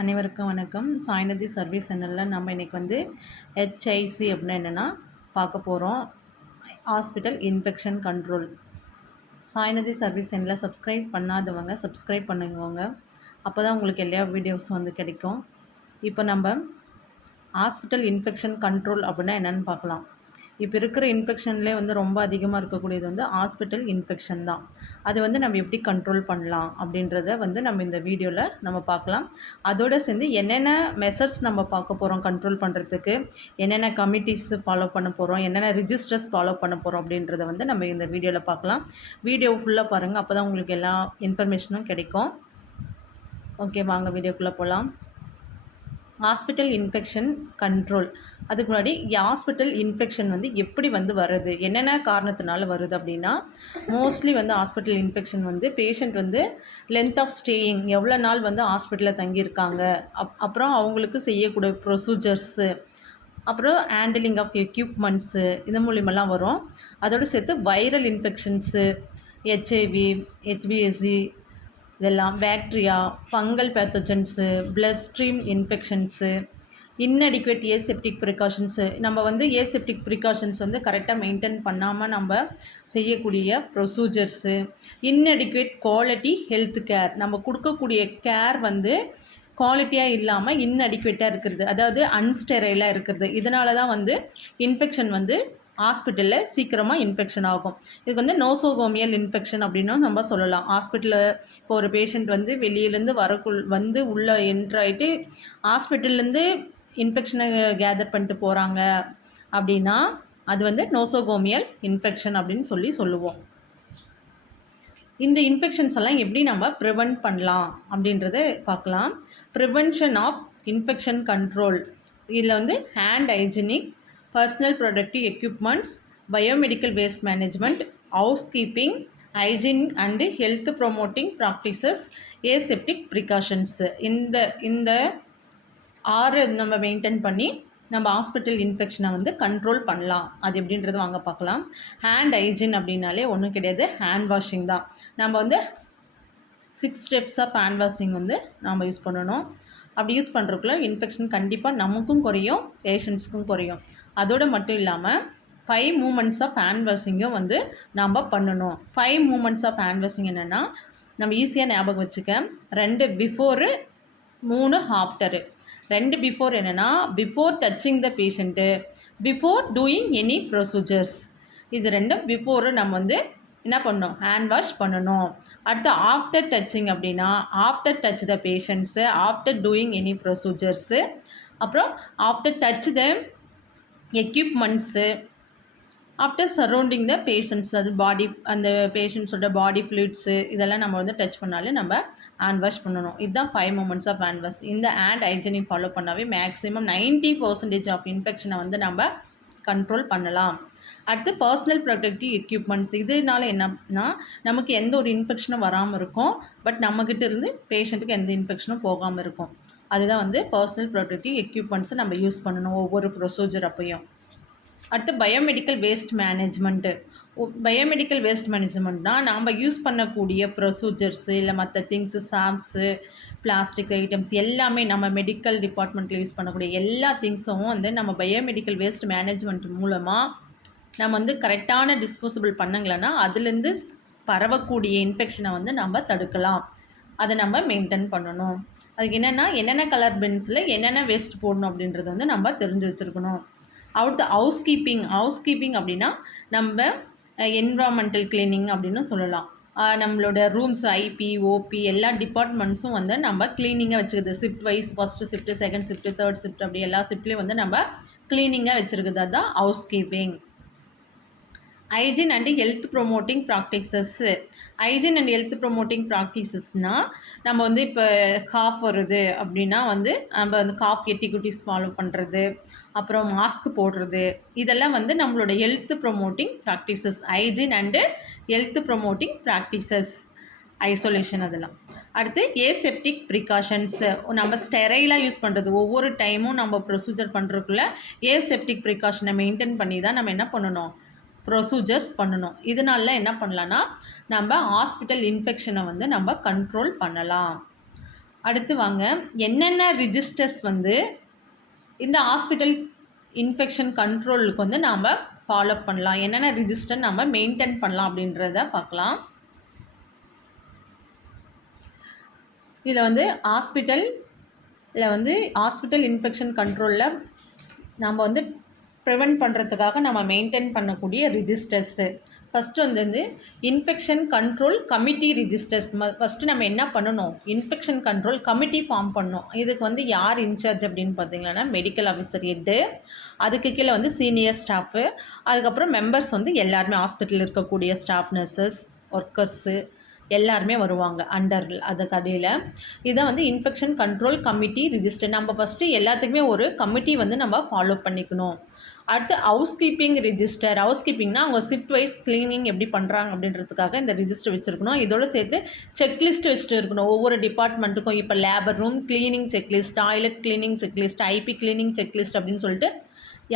அனைவருக்கும் வணக்கம். சாய்நிதி சர்வீஸ் சேனலில் நம்ம இன்றைக்கி வந்து ஹெச்ஐசி அப்படின்னா என்னென்னா பார்க்க போகிறோம். Hospital infection control. Sainidhi service சேனலில் சப்ஸ்கிரைப் பண்ணாதவங்க சப்ஸ்கிரைப் பண்ணுங்க. அப்போ தான் உங்களுக்கு எல்லா வீடியோஸும் வந்து கிடைக்கும். இப்போ நம்ம ஹாஸ்பிட்டல் இன்ஃபெக்ஷன் கண்ட்ரோல் அப்படின்னா என்னென்னு பார்க்கலாம். இப்போ இருக்கிற இன்ஃபெக்ஷன்லேயே வந்து ரொம்ப அதிகமாக இருக்கக்கூடியது வந்து ஹாஸ்பிட்டல் இன்ஃபெக்ஷன் தான். அது வந்து நம்ம எப்படி கண்ட்ரோல் பண்ணலாம் அப்படின்றத வந்து நம்ம இந்த வீடியோவில் நம்ம பார்க்கலாம். அதோடு சேர்ந்து என்னென்ன மெஷர்ஸ் நம்ம பார்க்க போகிறோம் கண்ட்ரோல் பண்ணுறதுக்கு, என்னென்ன கமிட்டிஸ் ஃபாலோ பண்ண போகிறோம், என்னென்ன ரிஜிஸ்டர்ஸ் ஃபாலோ பண்ண போகிறோம் அப்படின்றத வந்து நம்ம இந்த வீடியோவில் பார்க்கலாம். வீடியோ ஃபுல்லாக பாருங்கள், அப்போ தான் உங்களுக்கு எல்லா இன்ஃபர்மேஷனும் கிடைக்கும். ஓகே, வாங்க வீடியோக்குள்ளே போகலாம். Hospital infection control. அதுக்கு முன்னாடி ஹாஸ்பிட்டல் இன்ஃபெக்ஷன் வந்து எப்படி வந்து வருது, என்னென்ன காரணத்தினால வருது அப்படின்னா, மோஸ்ட்லி வந்து ஹாஸ்பிட்டல் இன்ஃபெக்ஷன் வந்து பேஷண்ட் வந்து லென்த் ஆஃப் ஸ்டேயிங், எவ்வளோ நாள் வந்து ஹாஸ்பிட்டலில் தங்கியிருக்காங்க, அப்புறம் அவங்களுக்கு செய்யக்கூடிய ப்ரொசீஜர்ஸு, அப்புறம் ஹேண்டிலிங் ஆஃப் எக்யூப்மெண்ட்ஸு, இது மூலிமெல்லாம் வரும். அதோடு சேர்த்து வைரல் இன்ஃபெக்ஷன்ஸு, ஹெச்ஐவி, ஹெச்பிஎஸ்சி, இதெல்லாம் bacteria, fungal pathogens, blood stream infections, inadequate aseptic precautions. நம்ம வந்து ஏசெப்டிக் ப்ரிகாஷன்ஸ் வந்து கரெக்டாக மெயின்டைன் பண்ணாமல் நம்ம செய்யக்கூடிய ப்ரொசீஜர்ஸு, இன்அடிக்குவேட் குவாலிட்டி ஹெல்த் கேர், நம்ம கொடுக்கக்கூடிய கேர் வந்து குவாலிட்டியாக இல்லாமல் இன்அடிக்குவேட்டாக இருக்கிறது, அதாவது அன்ஸ்டெரைலாக இருக்கிறது. இதனால தான் வந்து இன்ஃபெக்ஷன் வந்து ஹாஸ்பிட்டலில் சீக்கிரமாக இன்ஃபெக்ஷன் ஆகும். இதுக்கு வந்து நோசோகோமியல் இன்ஃபெக்ஷன் அப்படின்னும் நம்ம சொல்லலாம். ஹாஸ்பிட்டலில் இப்போ ஒரு பேஷண்ட் வந்து வெளியிலேருந்து வந்து உள்ளே என்ட்ராயிட்டு ஹாஸ்பிட்டல்லேருந்து இன்ஃபெக்ஷனை கேதர் பண்ணிட்டு போகிறாங்க அப்படின்னா அது வந்து நோசோகோமியல் இன்ஃபெக்ஷன் அப்படின்னு சொல்லுவோம். இந்த இன்ஃபெக்ஷன்ஸ் எல்லாம் எப்படி நம்ம ப்ரிவெண்ட் பண்ணலாம் அப்படின்றத பார்க்கலாம். Prevention of infection control. இதில் வந்து hand hygienic, personal protective equipments, biomedical waste management, house keeping, hygiene and health promoting practices, aseptic precautions, இந்த 6 நம்ம மெயின்டைன் பண்ணி நம்ம ஹாஸ்பிட்டல் இன்ஃபெக்ஷனை வந்து கண்ட்ரோல் பண்ணலாம். அது எப்படின்றது வாங்க பார்க்கலாம். ஹேண்ட் ஹைஜீன் அப்படின்னாலே ஒன்றும் கிடையாது, ஹேண்ட் வாஷிங் தான். நம்ம வந்து 6 ஸ்டெப்ஸ் ஆஃப் ஹேண்ட் வாஷிங் வந்து நம்ம யூஸ் பண்ணணும். அப்படி யூஸ் பண்ணுறதுக்குள்ள இன்ஃபெக்ஷன் கண்டிப்பாக நமக்கும் குறையும், பேஷண்ட்ஸுக்கும் குறையும். அதோடு மட்டும் இல்லாமல் 5 மூமெண்ட்ஸ் ஆஃப் ஹேண்ட் வாஷிங்கும் வந்து நம்ம பண்ணணும். 5 மூமெண்ட்ஸ் ஆஃப் ஹேண்ட் வாஷிங் என்னென்னா, நம்ம ஈஸியாக ஞாபகம் வச்சுக்க, 2 பிஃபோரு, 3 ஆஃப்டரு. 2 பிஃபோர் என்னென்னா, பிஃபோர் டச்சிங் த patient, before doing any procedures. இது 2 பிஃபோரு நம்ம வந்து என்ன பண்ணணும், ஹேண்ட் வாஷ் பண்ணணும். அடுத்து ஆஃப்டர் டச்சிங் அப்படின்னா, after touch the patients, after doing any procedures, அப்புறம் after touch the equipments, after surrounding the patients, அது பாடி, அந்த பேஷண்ட்ஸோட பாடி ஃப்ளூயிட்ஸு, இதெல்லாம் நம்ம வந்து டச் பண்ணாலே நம்ம ஹேண்ட் வாஷ் பண்ணணும். இதுதான் 5 மூமெண்ட்ஸ் ஆஃப் ஹேண்ட் வாஷ். இந்த ஹேண்ட் ஹைஜீனிக் ஃபாலோ பண்ணாவே மேக்ஸிமம் 90% ஆஃப் இன்ஃபெக்ஷனை வந்து நம்ம கண்ட்ரோல் பண்ணலாம். அடுத்து பர்சனல் ப்ரொடக்டிவ் எக்யூப்மெண்ட்ஸ். இதனால என்னன்னா, நமக்கு எந்த ஒரு இன்ஃபெக்ஷனும் வராமல் இருக்கும், பட் நம்மக்கிட்ட இருந்து பேஷண்ட்டுக்கு எந்த இன்ஃபெக்ஷனும் போகாமல் இருக்கும். அதுதான் வந்து பர்சனல் ப்ரொடக்டிவ் எக்யூப்மெண்ட்ஸை நம்ம யூஸ் பண்ணணும் ஒவ்வொரு ப்ரொசீஜர் அப்பையும். அடுத்து biomedical waste management. Biomedical waste மேனேஜ்மெண்ட்னால் நம்ம யூஸ் பண்ணக்கூடிய ப்ரொசீஜர்ஸு, இல்லை மற்ற திங்ஸு, சாப்ஸு, பிளாஸ்டிக் ஐட்டம்ஸ் எல்லாமே நம்ம மெடிக்கல் டிபார்ட்மெண்ட்டில் யூஸ் பண்ணக்கூடிய எல்லா திங்ஸும் வந்து நம்ம பயோமெடிக்கல் வேஸ்ட் மேனேஜ்மெண்ட் மூலமாக நம்ம வந்து கரெக்டான டிஸ்போசபிள் பண்ணங்களேன்னா அதுலேருந்து பரவக்கூடிய இன்ஃபெக்ஷனை வந்து நம்ம தடுக்கலாம். அதை நம்ம மெயின்டைன் பண்ணணும். அதுக்கு என்னென்ன கலர் பின்ஸில் என்னென்ன வேஸ்ட் போடணும் அப்படின்றது வந்து நம்ம தெரிஞ்சு வச்சுருக்கணும். அடுத்து ஹவுஸ் கீப்பிங் அப்படின்னா நம்ம என்விரான்மெண்டல் கிளீனிங் அப்படின்னு சொல்லலாம். நம்மளோட ரூம்ஸ், ஐபி, ஓபி எல்லா டிபார்ட்மெண்ட்ஸும் வந்து நம்ம க்ளீனிங்காக வச்சுருக்குது. Shift wise, first shift, second shift, third shift, அப்படி எல்லா ஷிஃப்ட்லேயும் வந்து நம்ம க்ளீனிங்காக வச்சுருக்குது. அதுதான் house keeping. Hygiene and health promoting practices. Hygiene and health promoting ப்ராக்டிசஸ்னால் நம்ம வந்து இப்போ காஃப் வருது அப்படின்னா வந்து நம்ம வந்து காஃப் எட்டிகுட்டிஸ் ஃபாலோ பண்ணுறது, அப்புறம் மாஸ்க் போடுறது, இதெல்லாம் வந்து நம்மளோட health promoting practices. Hygiene and health promoting practices, isolation அதெல்லாம். அடுத்து ஏசெப்டிக் ப்ரிகாஷன்ஸு. நம்ம ஸ்டெரைலாக யூஸ் பண்ணுறது, ஒவ்வொரு டைமும் நம்ம ப்ரொசீஜர் பண்ணுறதுக்குள்ள ஏசெப்டிக் ப்ரிகாஷனை மெயின்டைன் பண்ணி தான் நம்ம என்ன பண்ணணும், ப்ரொசீஜர்ஸ் பண்ணணும். இதனால என்ன பண்ணலான்னா நம்ம ஹாஸ்பிட்டல் இன்ஃபெக்ஷனை வந்து நம்ம கண்ட்ரோல் பண்ணலாம். அடுத்து வாங்க என்னென்ன ரிஜிஸ்டர்ஸ் வந்து இந்த ஹாஸ்பிட்டல் இன்ஃபெக்ஷன் கண்ட்ரோலுக்கு வந்து நாம் ஃபாலோ பண்ணலாம், என்னென்ன ரிஜிஸ்டர் நம்ம மெயின்டைன் பண்ணலாம் அப்படின்றத பார்க்கலாம். இதில் வந்து ஹாஸ்பிட்டல் இன்ஃபெக்ஷன் கண்ட்ரோலில் நம்ம வந்து ப்ரிவெண்ட் பண்ணுறதுக்காக நம்ம மெயின்டைன் பண்ணக்கூடிய ரிஜிஸ்டர்ஸு ஃபஸ்ட்டு வந்து infection control committee registers. First நம்ம என்ன பண்ணணும், இன்ஃபெக்ஷன் கண்ட்ரோல் கமிட்டி ஃபார்ம் பண்ணணும். இதுக்கு வந்து யார் இன்சார்ஜ் அப்படின்னு பார்த்தீங்கன்னா மெடிக்கல் ஆஃபீஸர் ஹெட்டு, அதுக்கு கீழே வந்து சீனியர் ஸ்டாஃபு, அதுக்கப்புறம் மெம்பர்ஸ் வந்து எல்லாருமே ஹாஸ்பிட்டலில் இருக்கக்கூடிய ஸ்டாஃப், நர்சஸ், ஒர்க்கர்ஸு எல்லாருமே வருவாங்க அதுக்கு அடியில். இதான் வந்து இன்ஃபெக்ஷன் கண்ட்ரோல் கமிட்டி ரிஜிஸ்டர். நம்ம ஃபஸ்ட்டு எல்லாத்துக்குமே ஒரு கமிட்டி வந்து நம்ம ஃபாலோ பண்ணிக்கணும். அடுத்து ஹவுஸ் கீப்பிங் ரிஜிஸ்டர். ஹவுஸ் கீப்பிங்னா அவங்க ஷிஃப்ட் வைஸ் க்ளீனிங் எப்படி பண்ணுறாங்க அப்படின்றதுக்காக இந்த ரிஜிஸ்டர் வச்சுருக்கணும். இதோடு சேர்த்து செக்லிஸ்ட் வச்சுட்டு இருக்கணும் ஒவ்வொரு டிபார்ட்மெண்ட்டுக்கும். இப்போ labour room cleaning checklist, toilet cleaning checklist, IP cleaning checklist அப்படின்னு சொல்லிட்டு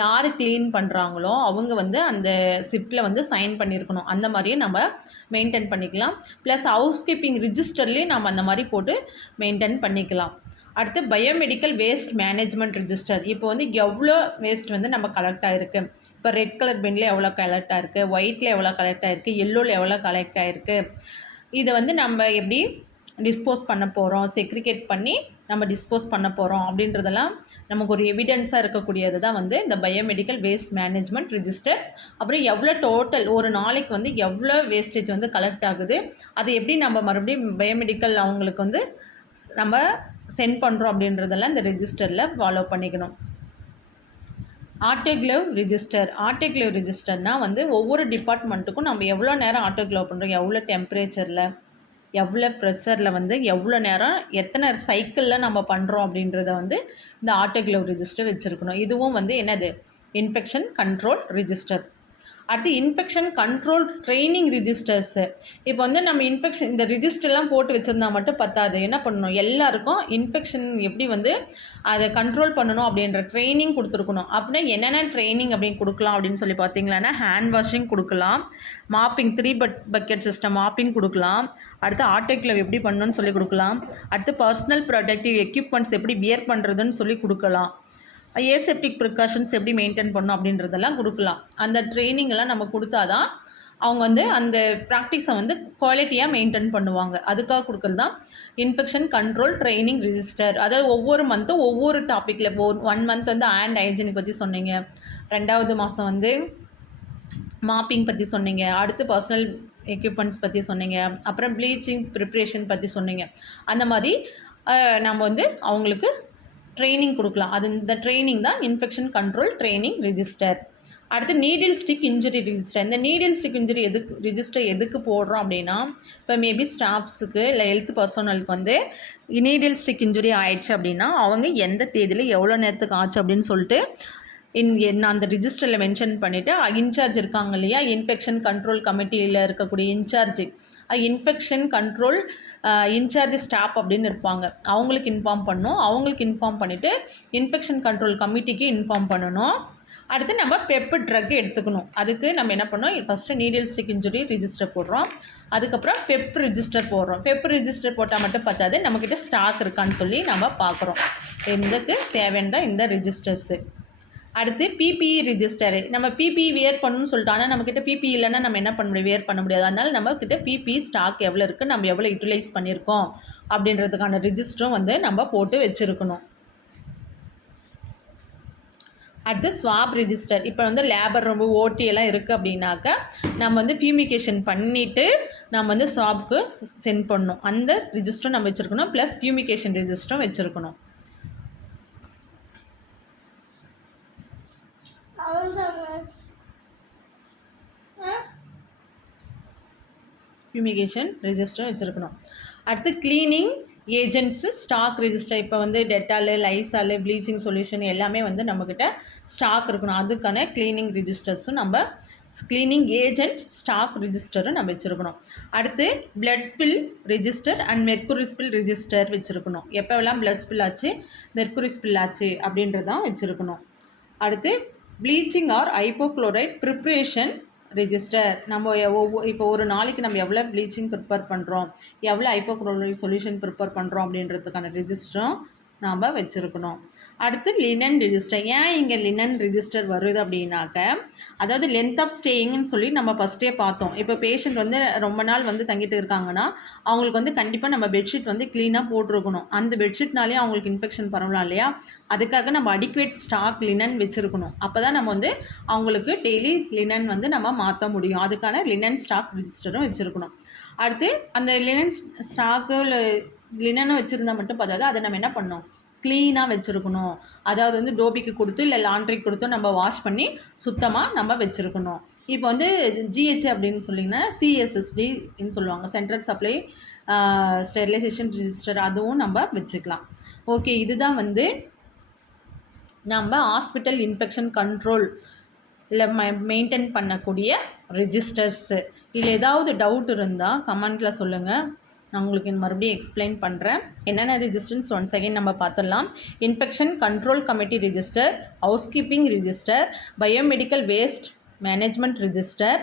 யார் க்ளீன் பண்ணுறாங்களோ அவங்க வந்து அந்த ஷிஃப்ட்டில் வந்து சைன் பண்ணியிருக்கணும். அந்த மாதிரியே நம்ம மெயின்டைன் பண்ணிக்கலாம். ப்ளஸ் ஹவுஸ் கீப்பிங் ரிஜிஸ்டர்லேயே நம்ம அந்த மாதிரி போட்டு மெயின்டைன் பண்ணிக்கலாம். அடுத்து பயோமெடிக்கல் வேஸ்ட் மேனேஜ்மெண்ட் ரிஜிஸ்டர். இப்போ வந்து எவ்வளோ வேஸ்ட் வந்து நம்ம கலெக்ட் ஆகிருக்கு, இப்போ ரெட் கலர் பின்னில் எவ்வளோ கலெக்ட் ஆகிருக்கு, ஒயிட்டில் எவ்வளோ கலெக்ட் ஆகிருக்கு, எல்லோவில் எவ்வளோ கலெக்ட் ஆகிருக்கு, இதை வந்து நம்ம எப்படி டிஸ்போஸ் பண்ண போகிறோம், செக்ரிகேட் பண்ணி நம்ம டிஸ்போஸ் பண்ண போகிறோம் அப்படின்றதெல்லாம் நமக்கு ஒரு எவிடென்ஸாக இருக்கக்கூடியது தான் வந்து இந்த பயோமெடிக்கல் வேஸ்ட் மேனேஜ்மெண்ட் ரிஜிஸ்டர். அப்புறம் எவ்வளோ டோட்டல் ஒரு நாளைக்கு வந்து எவ்வளோ வேஸ்டேஜ் வந்து கலெக்ட் ஆகுது, அதை எப்படி நம்ம மறுபடியும் பயோமெடிக்கல் அவங்களுக்கு வந்து நம்ம சென்ட் பண்ணுறோம் அப்படின்றதெல்லாம் இந்த ரெஜிஸ்டரில் ஃபாலோ பண்ணிக்கணும். ஆட்டோக்ளேவ் ரிஜிஸ்டர்னால் வந்து ஒவ்வொரு டிபார்ட்மெண்ட்டுக்கும் நம்ம எவ்வளோ நேரம் ஆட்டோக்ளேவ் பண்ணுறோம், எவ்வளோ டெம்பரேச்சரில், எவ்வளோ ப்ரெஷரில் வந்து எவ்வளோ நேரம் எத்தனை சைக்கிளில் நம்ம பண்ணுறோம் அப்படின்றத வந்து இந்த ஆட்டோக்ளேவ் ரிஜிஸ்டர் வச்சுருக்கணும். இதுவும் வந்து என்னது, இன்ஃபெக்ஷன் கண்ட்ரோல் ரிஜிஸ்டர். அடுத்து இன்ஃபெக்ஷன் கண்ட்ரோல் ட்ரைனிங் ரிஜிஸ்டர்ஸு. இப்போ வந்து நம்ம இந்த ரிஜிஸ்டர்லாம் போட்டு வச்சுருந்தா மட்டும் பத்தாது, என்ன பண்ணணும், எல்லாருக்கும் இன்ஃபெக்ஷன் எப்படி வந்து அதை கண்ட்ரோல் பண்ணணும் அப்படின்ற ட்ரைனிங் கொடுத்துருக்கணும். அப்படின்னா என்னென்ன ட்ரைனிங் அப்படின்னு கொடுக்கலாம் அப்படின்னு சொல்லி பார்த்தீங்கன்னா, ஹேண்ட் வாஷிங் கொடுக்கலாம், மாப்பிங் 3 பக்கெட் சிஸ்டம் மாப்பிங் கொடுக்கலாம், அடுத்து ஆட்டோக்ளேவ் எப்படி பண்ணணும்னு சொல்லி கொடுக்கலாம், அடுத்து பர்சனல் ப்ரொடக்டிவ் எக்யூப்மெண்ட்ஸ் எப்படி வியர் பண்ணுறதுன்னு சொல்லி கொடுக்கலாம், ஏசெப்டிக் ப்ரிகாஷன்ஸ் எப்படி மெயின்டைன் பண்ணணும் அப்படின்றதெல்லாம் கொடுக்கலாம். அந்த ட்ரைனிங்கெல்லாம் நம்ம கொடுத்தா தான் அவங்க வந்து அந்த ப்ராக்டிஸை வந்து குவாலிட்டியாக மெயின்டைன் பண்ணுவாங்க. அதுக்காக கொடுக்குறது தான் இன்ஃபெக்ஷன் கண்ட்ரோல் ட்ரைனிங் ரிஜிஸ்டர். அதாவது ஒவ்வொரு மந்த்தும் ஒவ்வொரு டாப்பிக்கில், இப்போ 1 மந்த் வந்து ஹேண்ட் ஹைஜீனிக் பற்றி சொன்னீங்க, 2வது மாதம் வந்து மாப்பிங் பற்றி சொன்னீங்க, அடுத்து பர்சனல் எக்யூப்மெண்ட்ஸ் பற்றி சொன்னீங்க, அப்புறம் ப்ளீச்சிங் ப்ரிப்ரேஷன் பற்றி சொன்னீங்க. அந்த மாதிரி நம்ம வந்து அவங்களுக்கு ட்ரைனிங் கொடுக்கலாம். அது இந்த ட்ரைனிங் தான் இன்ஃபெக்ஷன் கண்ட்ரோல் ட்ரைனிங் ரிஜிஸ்டர். அடுத்து நீடில் ஸ்டிக் இன்ஜுரி ரிஜிஸ்டர். இந்த நீடில் ஸ்டிக் இன்ஜுரி எதுக்கு போடுறோம் அப்படின்னா, இப்போ மேபி ஸ்டாஃப்ஸுக்கு இல்லை ஹெல்த் பர்சனலுக்கு வந்து நீடில் ஸ்டிக் இன்ஜுரி ஆயிடுச்சு அப்படின்னா அவங்க எந்த தேதியில் எவ்வளோ நேரத்துக்கு ஆச்சு அப்படின்னு சொல்லிட்டு அந்த ரிஜிஸ்டரில் மென்ஷன் பண்ணிவிட்டு இன்சார்ஜ் இருக்காங்க இல்லையா, இன்ஃபெக்ஷன் கண்ட்ரோல் கமிட்டியில் இருக்கக்கூடிய incharge, infection control incharge staff அப்படின்னு இருப்பாங்க, அவங்களுக்கு இன்ஃபார்ம் பண்ணணும். அவங்களுக்கு இன்ஃபார்ம் பண்ணிவிட்டு இன்ஃபெக்ஷன் கண்ட்ரோல் கமிட்டிக்கு இன்ஃபார்ம் பண்ணணும். அடுத்து நம்ம பெப்பு ட்ரக் எடுத்துக்கணும். அதுக்கு நம்ம என்ன பண்ணோம், first needle stick injury register போடுறோம், அதுக்கப்புறம் பெப் ரிஜிஸ்டர் போடுறோம். பெப் ரிஜிஸ்டர் போட்டால் மட்டும் பார்த்தாது, நம்மக்கிட்ட ஸ்டாக் இருக்கான்னு சொல்லி நம்ம பார்க்குறோம். இதுக்கு தேவையான இந்த ரிஜிஸ்டர்ஸு. அடுத்து பிபிஇ ரிஜிஸ்டரு. நம்ம பிபிஇ வியர் பண்ணணும்னு சொல்லிட்டோம், ஆனால் நம்மக்கிட்ட பிபிஇ இல்லைன்னா நம்ம என்ன பண்ண முடியும், வியர் பண்ண முடியாது. அதனால் நம்மக்கிட்ட பிபிஇ ஸ்டாக் எவ்வளோ இருக்குது, நம்ம எவ்வளோ யூட்டிலைஸ் பண்ணியிருக்கோம் அப்படின்றதுக்கான ரிஜிஸ்டரும் வந்து நம்ம போட்டு வச்சுருக்கணும். அடுத்து ஸ்வாப் ரிஜிஸ்டர். இப்போ வந்து லேபர் ரொம்ப ஓட்டி எல்லாம் இருக்குது அப்படின்னாக்கா நம்ம வந்து ஃபியூமிகேஷன் பண்ணிவிட்டு நம்ம வந்து ஸ்வாப்க்கு சென்ட் பண்ணணும். அந்த ரிஜிஸ்டரும் நம்ம வச்சுருக்கணும், ப்ளஸ் ஃபியூமிகேஷன் ரிஜிஸ்டரும் வச்சுருக்கணும். ஃபியூமிகேஷன் ரெஜிஸ்டர் வச்சுருக்கணும். அடுத்து க்ளீனிங் ஏஜென்ட்ஸு ஸ்டாக் ரெஜிஸ்டர். இப்போ வந்து டெட்டாலு, லைசாலு, ப்ளீச்சிங் சொல்யூஷன் எல்லாமே வந்து நம்மக்கிட்ட ஸ்டாக் இருக்கணும். அதுக்கான க்ளீனிங் ரிஜிஸ்டர்ஸும் நம்ம க்ளீனிங் ஏஜென்ட் ஸ்டாக் ரிஜிஸ்டரும் நம்ம வச்சுருக்கணும். அடுத்து blood spill register and mercury spill register வச்சுருக்கணும். எப்போவெல்லாம் பிளட் ஸ்பில் ஆச்சு, மெர்க்குரி ஸ்பில் ஆச்சு அப்படின்றதான் வச்சுருக்கணும். அடுத்து bleaching or hypochlorite preparation register. நம்ம இப்போ ஒரு நாளைக்கு நம்ம எவ்வளோ ப்ளீச்சிங் ப்ரிப்பேர் பண்ணுறோம், எவ்வளோ ஹைப்போக்ளோரைட் சொல்யூஷன் ப்ரிப்பேர் பண்ணுறோம் அப்படின்றதுக்கான ரெஜிஸ்டரும் நாம் வச்சுருக்கணும். அடுத்து லினன் ரிஜிஸ்டர். ஏன் இங்கே லினன் ரிஜிஸ்டர் வருது அப்படின்னாக்க, அதாவது லென்த் ஆஃப் ஸ்டேயிங்னு சொல்லி நம்ம ஃபஸ்ட்டே பார்த்தோம். இப்போ பேஷண்ட் வந்து ரொம்ப நாள் வந்து தங்கிட்டு இருக்காங்கன்னா அவங்களுக்கு வந்து கண்டிப்பாக நம்ம பெட்ஷீட் வந்து க்ளீனாக போட்டிருக்கணும். அந்த பெட்ஷீட்னாலே அவங்களுக்கு இன்ஃபெக்ஷன் பரவலாம் இல்லையா? அதுக்காக நம்ம அடிக்குவேட் ஸ்டாக் லினன் வச்சுருக்கணும். அப்போ தான் நம்ம வந்து அவங்களுக்கு டெய்லி லினன் வந்து நம்ம மாற்ற முடியும். அதுக்கான லினன் ஸ்டாக் ரிஜிஸ்டரும் வச்சுருக்கணும். அடுத்து அந்த லினன் ஸ்டாக்கு லினனை வச்சுருந்தா மட்டும் பார்த்தாது, அதை நம்ம என்ன பண்ணோம், க்ளீனாக வச்சுருக்கணும். அதாவது வந்து டோபிக்கு கொடுத்து இல்லை லாண்ட்ரிக்கு கொடுத்தோ நம்ம வாஷ் பண்ணி சுத்தமாக நம்ம வச்சுருக்கணும். இப்போ வந்து ஜிஹெச் அப்படின்னு சொல்லிங்கன்னா சிஎஸ்எஸ்டின்னு சொல்லுவாங்க, சென்ட்ரல் சப்ளை ஸ்டெரிலைசேஷன் ரிஜிஸ்டர், அதுவும் நம்ம வச்சுக்கலாம். ஓகே, இதுதான் வந்து நம்ம ஹாஸ்பிட்டல் இன்ஃபெக்ஷன் கண்ட்ரோல் மெயின்டைன் பண்ணக்கூடிய ரிஜிஸ்டர்ஸு. இதில் ஏதாவது டவுட் இருந்தால் கமெண்ட்டில் சொல்லுங்கள், நான் உங்களுக்கு மறுபடியும் எக்ஸ்பிளைன் பண்ணுறேன். என்னென்ன ரிஜிஸ்டர்ஸ் ஒன்ஸ் அகைன் நம்ம பார்த்துடலாம். Infection control committee register, housekeeping register, biomedical waste management register,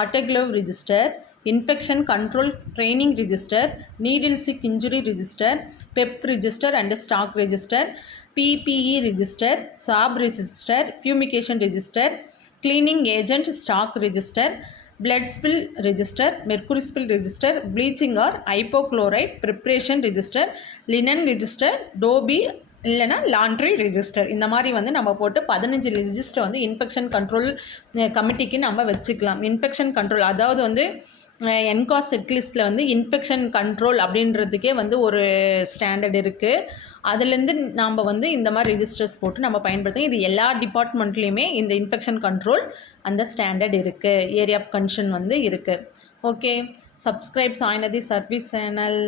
autoclave register, infection control training register, needle stick injury register, PEP register and stock register, PPE register, SAB register, fumigation register, cleaning agent stock register, blood spill register, mercury spill register, bleaching or hypochlorite preparation register, linen register, dobi இல்லைனா laundry register. இந்த மாதிரி வந்து நம்ம போட்டு 15 register வந்து infection control கமிட்டிக்கு நம்ம வச்சுக்கலாம். Infection control அதாவது வந்து NQAS செக்லிஸ்ட்டில் வந்து இன்ஃபெக்ஷன் கண்ட்ரோல் அப்படின்றதுக்கே வந்து ஒரு ஸ்டாண்டர்ட் இருக்குது. அதுலேருந்து நாம் வந்து இந்த மாதிரி ரிஜிஸ்டர்ஸ் போட்டு நம்ம பயன்படுத்தணும். இது எல்லா டிபார்ட்மெண்ட்லேயுமே இந்த இன்ஃபெக்ஷன் கண்ட்ரோல் அந்த ஸ்டாண்டர்ட் இருக்குது, ஏரியா ஆஃப் கன்சர்ன் வந்து இருக்குது. Okay, subscribe Sainathi service channel.